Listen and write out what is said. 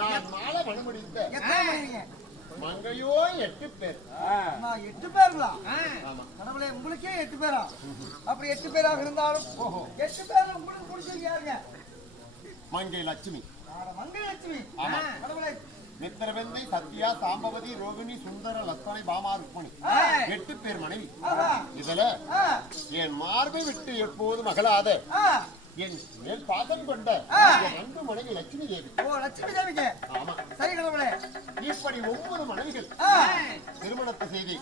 நான் மாலை மணமுடித்த மங்கையோ 8 பேர். 8 பேர்களா? கடவுளே, உங்களுக்கே 8 பேரா? அப்படி 8 பேராக இருந்தாலும் 8 பேர் உங்களுக்கு பிடிச்சது யாருங்க? மங்கை லட்சுமி. மங்கை லட்சுமி. கடவுளே, மித்திரவெந்தை, சத்யா, சாம்பவதி, ரோகிணி, சுந்தர, லட்சுமணி, பாமா, ருக்மணி 8 பேர் மனைவி. இதுல என் மார்பை விட்டு எப்போதும் மகளாத என் மேல் பாசம் கொண்ட அன்பு மனைவி லட்சுமி தேவி. லட்சுமி தேவிக்கு. ஆமா. சரி கடவுளே, இப்படி 9 மனைவிகள் திருமணத்தை செய்து